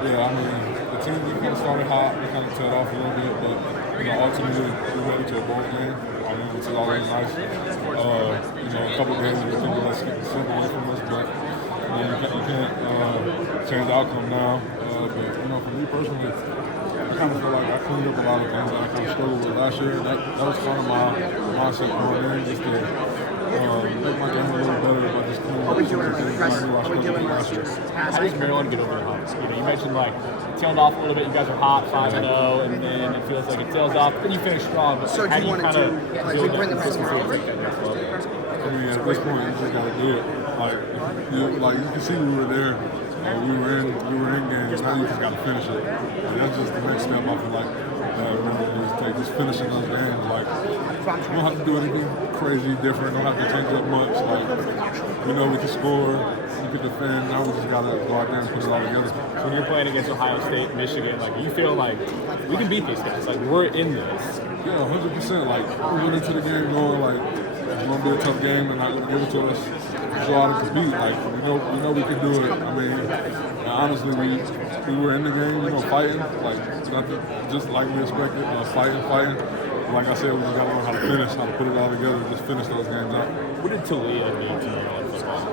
Yeah, I mean, the team we kind of started hot, we kind of tailed off a little bit, but ultimately we went into a bowl game. I mean, which is always nice. A couple of games we think that slip away from us, but you can't change the outcome now. But for me personally, I kind of feel like I cleaned up a lot of things that I kind of struggled with last year. That was kind of my mindset going in, just to make my game a little better by just cleaning up some of the things I knew I struggled with last year. How does Maryland get over the humps? You mentioned like it tailed off a little bit. You guys are hot, 5-0, and then it feels like it tails off. Then you finish strong. But So how do you kind of build that consistency and take that next level? I mean, at this point, you just gotta do it. You can see we were there. We were in games. Now you just gotta finish it. That's just the next step. I feel like just finishing those games. Like, you don't have to do anything crazy different. Don't have to change up much. Like, we can score. We can defend. Now we just gotta go out there and put it all together. So when you're playing against Ohio State, Michigan, like you feel like we can beat these guys. Like we're in this. Yeah, 100%. Like we went into the game knowing like it's gonna be a tough game. They're not gonna give it to us. So how to compete. Like we know we can do it. I mean, honestly, we were in the game, fighting. Like nothing, just like we expected. Fighting. Like I said, we just gotta learn how to finish, how to put it all together, just finish those games out. What did Talia mean to Maryland football?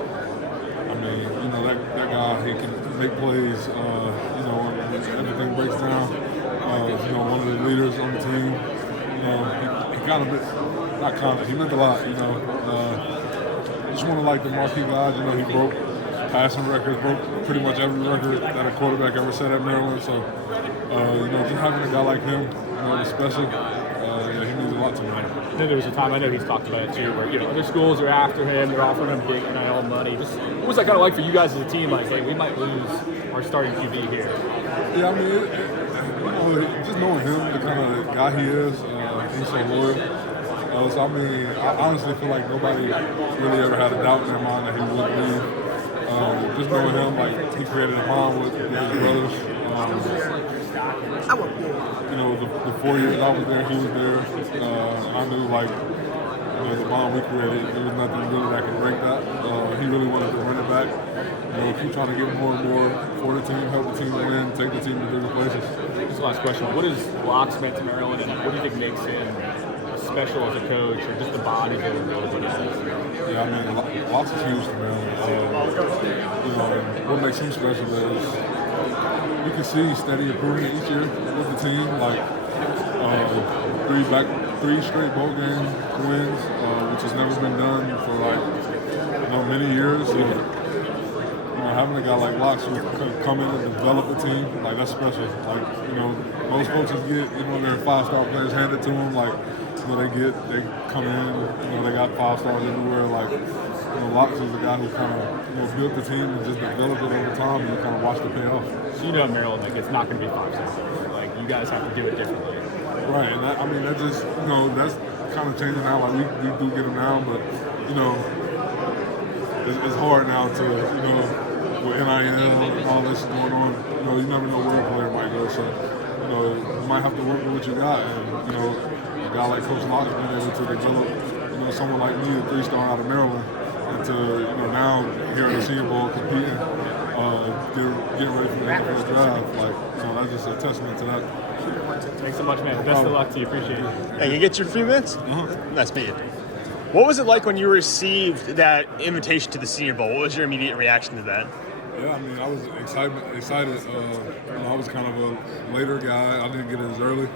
I mean, that guy, he can make plays. When everything breaks down. One of the leaders on the team. He kind of, not kind of, he meant a lot. Just one of like the marquee guys. He broke passing records, broke pretty much every record that a quarterback ever set at Maryland. So, just having a guy like him, is special. He means a lot to me. Then there was a time, I know he's talked about it too, where other schools are after him, they're offering him big NIL money. What was that kind of like for you guys as a team? Like, hey, we might lose our starting QB here. Yeah, I mean, just knowing him, the kind of guy he is, he's so loyal. So I mean, I honestly feel like nobody really ever had a doubt in their mind that he would leave. Just knowing him, like he created a bond with his brothers. The 4 years I was there, he was there. I knew the bond we created, there was nothing really that could break that. He really wanted to run it back. Keep trying to get more and more for the team, help the team win, take the team to different places. Just last question: what is Locke's meant to Maryland, and what do you think makes him special as a coach, or just the body that he has? Yeah, I mean, Locke is huge to Maryland. What makes him special is you can see steady improvement each year with the team. Like three straight bowl game wins, which has never been done for many years. Having a guy like Locke who can come in and develop a team, that's special. Most coaches get, their 5-star players handed to them. They come in, they got 5 stars everywhere. Locke is the guy who kind of built the team and just developed it over time, and you kind of watch the payoff. So Maryland, it's not going to be 5 stars. You guys have to do it differently. Right, and that just, that's kind of changing now. We do get them now, but it's hard now to, with NIL and all this going on. You never know where a player might go, so you might have to work with what you got. And a guy like Coach Locke has been able to develop, someone like me, a 3-star out of Maryland, into now here at the Senior Bowl competing, getting ready for the NFL draft. So that's just a testament to that. Thanks so much, man. Best of luck to you. Appreciate it. Hey, you get your few minutes? Nice to meet you. What was it like when you received that invitation to the Senior Bowl? What was your immediate reaction to that? Yeah, I mean, I was excited. I was kind of a later guy. I didn't get it as early,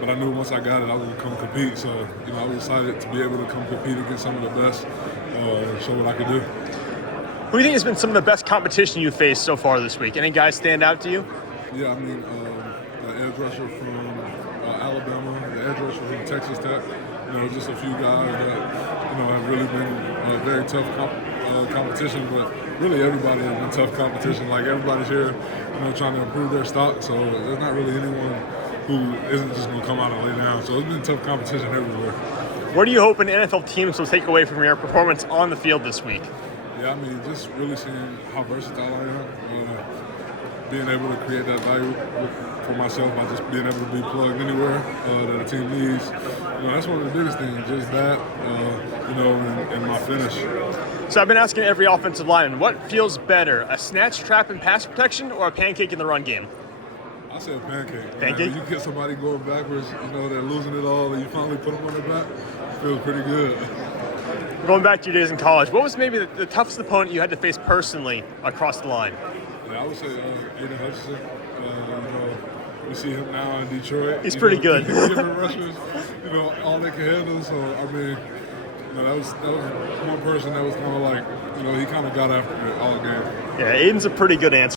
but I knew once I got it, I was going to come compete. So, I was excited to be able to come compete against some of the best, show what I could do. Who do you think has been some of the best competition you've faced so far this week? Any guys stand out to you? Yeah, I mean, the edge rusher from Alabama, the edge rusher from Texas Tech. Just a few guys that, have really been very tough competition, but really everybody has been tough competition. Everybody's here, trying to improve their stock, so there's not really anyone who isn't just going to come out and lay down. So it's been tough competition everywhere. What are you hoping NFL teams will take away from your performance on the field this week? Yeah, I mean, just really seeing how versatile I am, being able to create that value for myself by just being able to be plugged anywhere that a team needs. That's one of the biggest things, just that, and my finish. So I've been asking every offensive lineman, what feels better, a snatch, trap, and pass protection, or a pancake in the run game? I say a pancake. Pancake? When you get somebody going backwards, they're losing it all, and you finally put them on their back, it feels pretty good. Going back to your days in college, what was maybe the toughest opponent you had to face personally across the line? Yeah, I would say Aiden Hutchinson. We see him now in Detroit. He's pretty good. Giving rushers, all they can handle. So I mean, that was one person that was kind of like, he kind of got after it all game. Yeah, Aiden's a pretty good answer.